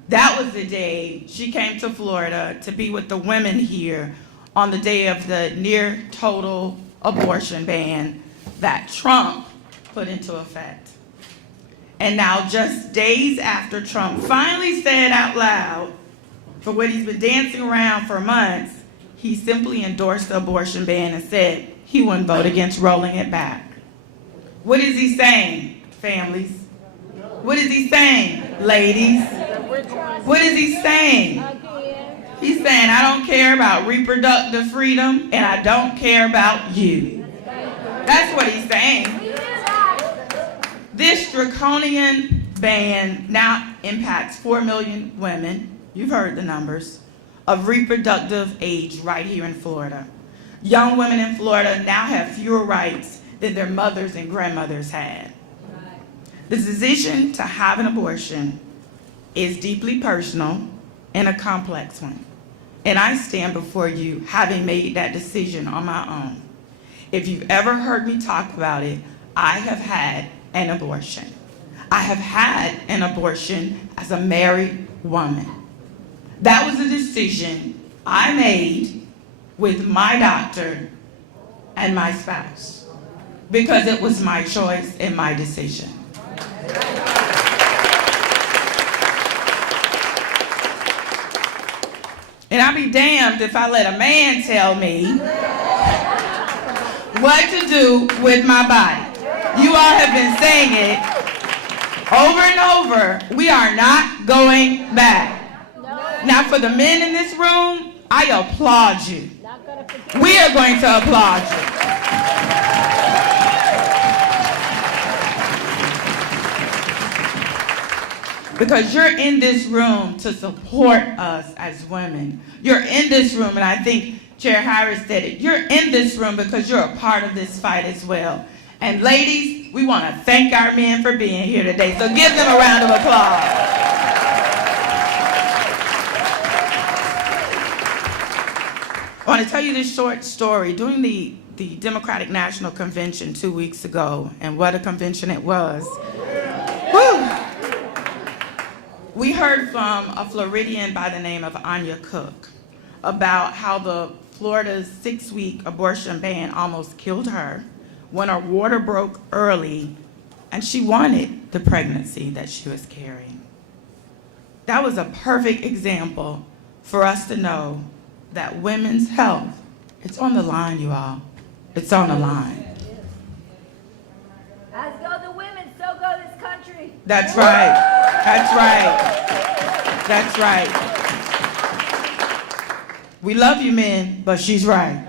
That was the day she came to Florida to be with the women here on the day of the near total abortion ban that Trump put into effect. And now, just days after Trump finally said out loud, for what he's been dancing around for months, he simply endorsed the abortion ban and said he wouldn't vote against rolling it back. What is he saying, families? What is he saying, ladies? What is he saying? He's saying, I don't care about reproductive freedom, and I don't care about you. That's what he's saying. This draconian ban now impacts 4 million women, you've heard the numbers, of reproductive age right here in Florida. Young women in Florida now have fewer rights than their mothers and grandmothers had. The decision to have an abortion is deeply personal and a complex one. And I stand before you having made that decision on my own. If you've ever heard me talk about it, I have had an abortion. I have had an abortion as a married woman. That was a decision I made with my doctor and my spouse because it was my choice and my decision. And I'll be damned if I let a man tell me what to do with my body. You all have been saying it over and over. We are not going back. Now, for the men in this room, I applaud you. We are going to applaud you. Because you're in this room to support us as women. You're in this room, and I think Chair Harris said it. You're in this room because you're a part of this fight as well. And ladies, we want to thank our men for being here today. So give them a round of applause. I want to tell you this short story. During the Democratic National Convention 2 weeks ago, and what a convention it was. Woo! We heard from a Floridian by the name of Anya Cook about how the Florida's 6-week abortion ban almost killed her when her water broke early and she wanted the pregnancy that she was carrying. That was a perfect example for us to know that women's health, it's on the line, you all. It's on the line. As go the women, so go this country. That's right. That's right. That's right. We love you, men, but she's right.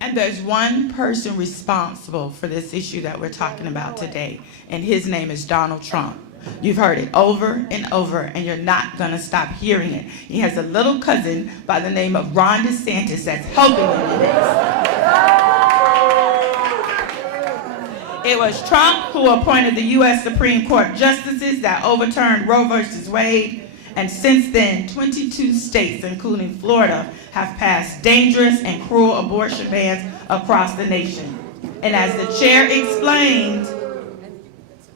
And there's one person responsible for this issue that we're talking about today, and his name is Donald Trump. You've heard it over and over, and you're not going to stop hearing it. He has a little cousin by the name of Ron DeSantis that's helping him in this. It was Trump who appointed the U.S. Supreme Court justices that overturned Roe versus Wade, And since then, 22 states, including Florida, have passed dangerous and cruel abortion bans across the nation. And as the chair explained,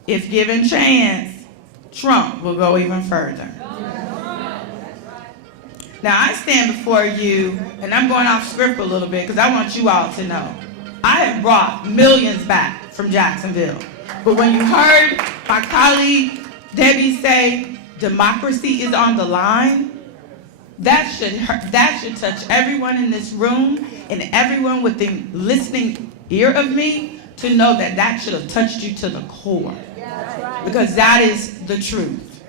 if given chance, Trump will go even further. Now, I stand before you, and I'm going off script a little bit because I want you all to know. I have brought millions back from Jacksonville. But when you heard my colleague Debbie say democracy is on the line, that should touch everyone in this room and everyone within listening ear of me to know that that should have touched you to the core. Because that is the truth.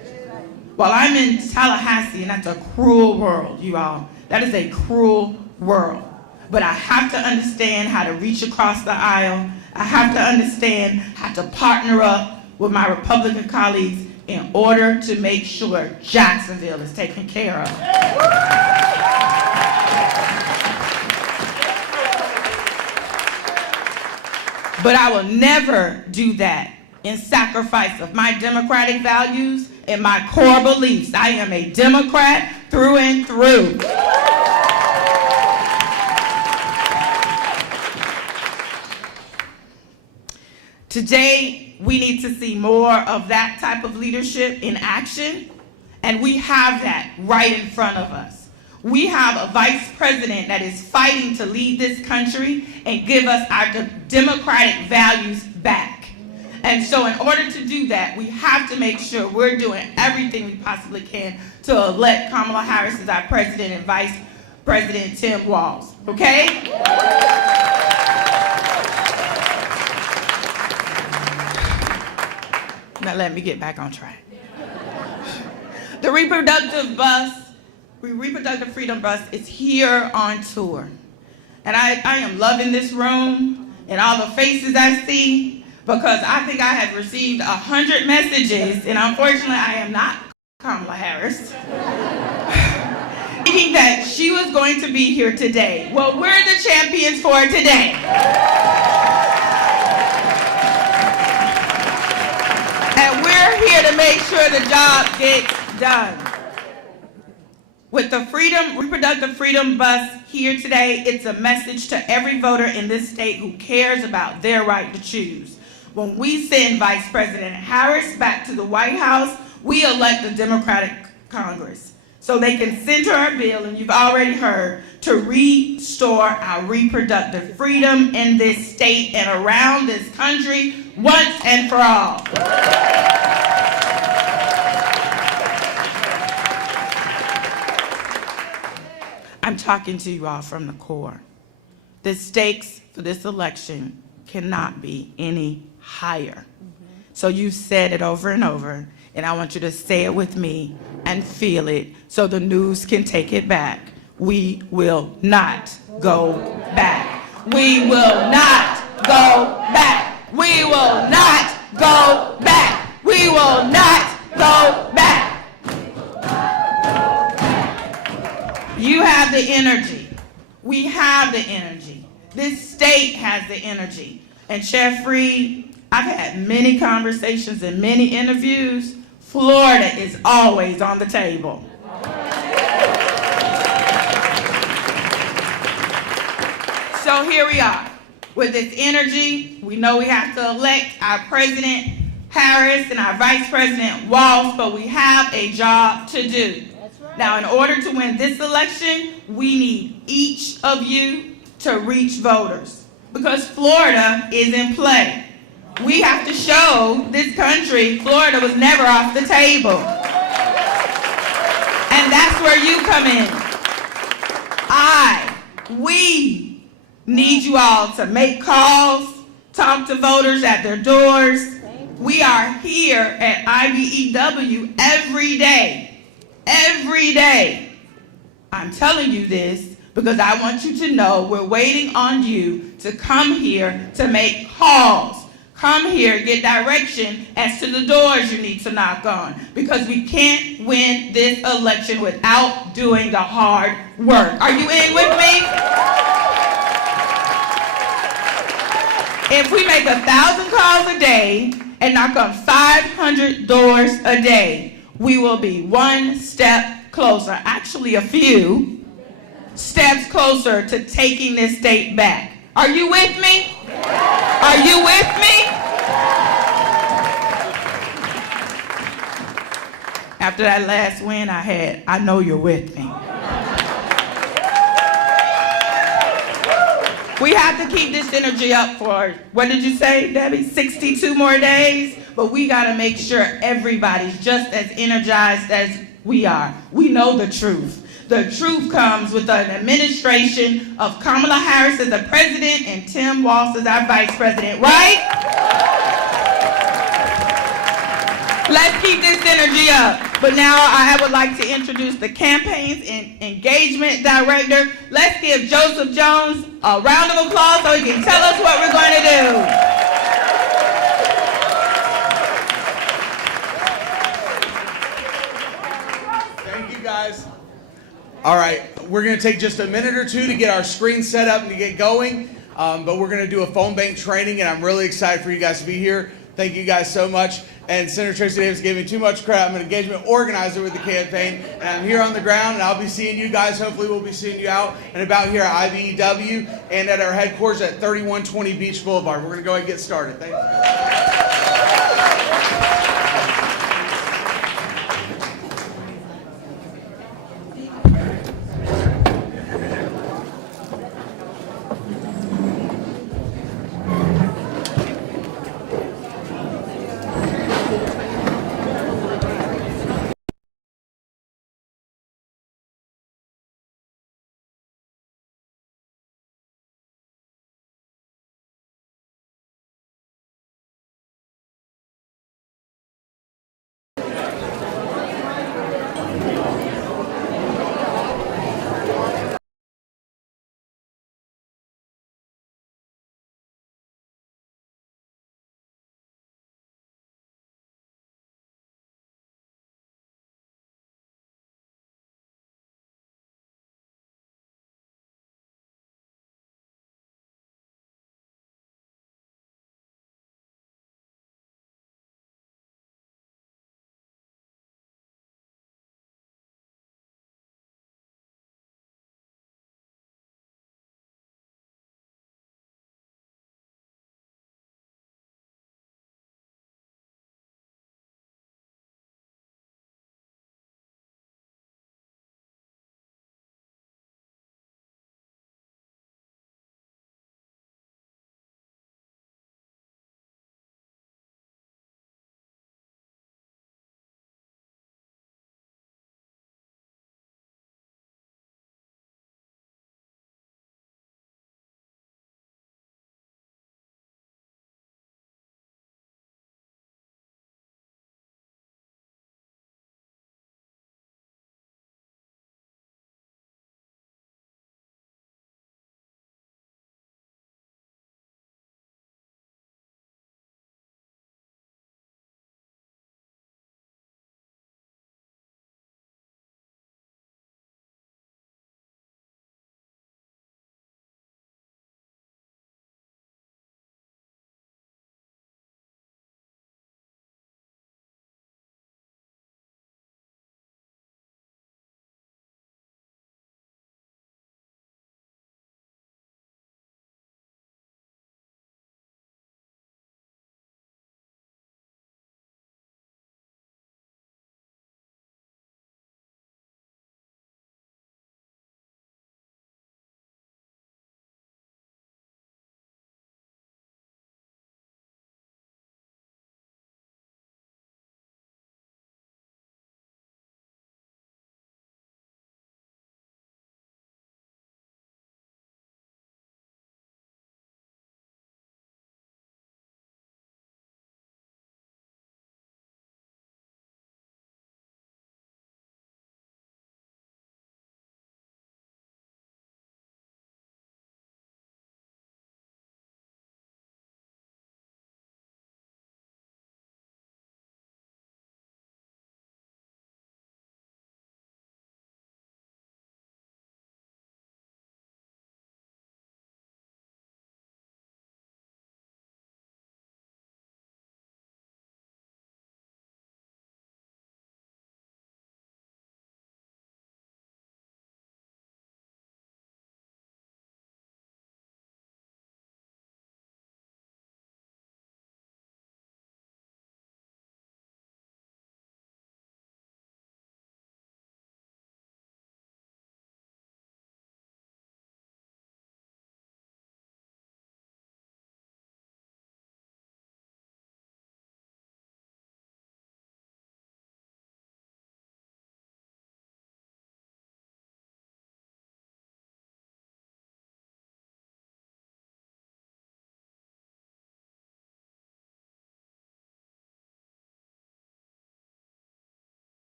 While I'm in Tallahassee, and that's a cruel world, you all. That is a cruel world. But I have to understand how to reach across the aisle. I have to understand how to partner up with my Republican colleagues in order to make sure Jacksonville is taken care of. But I will never do that in sacrifice of my democratic values and my core beliefs. I am a Democrat through and through. Today, we need to see more of that type of leadership in action, and we have that right in front of us. We have a vice president that is fighting to lead this country and give us our democratic values back. And so in order to do that, we have to make sure we're doing everything we possibly can to elect Kamala Harris as our president and vice president Tim Walz, okay? Now let me get back on track. The Reproductive Freedom Bus is here on tour. And I am loving this room and all the faces I see, because I think I have received 100 messages, and unfortunately I am not Kamala Harris, thinking that she was going to be here today. Well, we're the champions for today. And we're here to make sure the job gets done. With the Reproductive Freedom Bus here today, it's a message to every voter in this state who cares about their right to choose. When we send Vice President Harris back to the White House, we elect a Democratic Congress so they can send her a bill, and you've already heard, to restore our reproductive freedom in this state and around this country once and for all. I'm talking to you all from the core. The stakes for this election cannot be any higher. So you've said it over and over, and I want you to say it with me and feel it so the news can take it back. We will not go back. We will not go back. We will not go back. We will not go back. You have the energy. We have the energy. This state has the energy. And Chair Freed, I've had many conversations and many interviews. Florida is always on the table. So here we are. With this energy, we know we have to elect our President Harris and our Vice President Walz, but we have a job to do. Now, in order to win this election, we need each of you to reach voters, because Florida is in play. We have to show this country Florida was never off the table. And that's where you come in. We need you all to make calls, talk to voters at their doors. We are here at IBEW every day. Every day. I'm telling you this because I want you to know we're waiting on you to come here to make calls. Come here, get direction as to the doors you need to knock on, because we can't win this election without doing the hard work. Are you in with me? If we make 1,000 calls a day and knock on 500 doors a day, we will be one step closer, actually a few steps closer to taking this state back. Are you with me? Are you with me? After that last win I had, I know you're with me. We have to keep this energy up for, what did you say, Debbie? 62 more days? But we got to make sure everybody's just as energized as we are. We know the truth. The truth comes with an administration of Kamala Harris as the president and Tim Walz as our vice president, right? Let's keep this energy up. But now I would like to introduce the campaigns and engagement director. Let's give Joseph Jones a round of applause so he can tell us what we're going to do. Thank you, guys. All right, we're going to take just a minute or two to get our screen set up and to get going. But we're going to do a phone bank training, and I'm really excited for you guys to be here. Thank you guys so much. And Senator Tracy Davis gave me too much credit. I'm an engagement organizer with the campaign, and I'm here on the ground, and I'll be seeing you guys. Hopefully we'll be seeing you out and about here at IBEW and at our headquarters at 3120 Beach Boulevard. We're going to go ahead and get started. Thank you.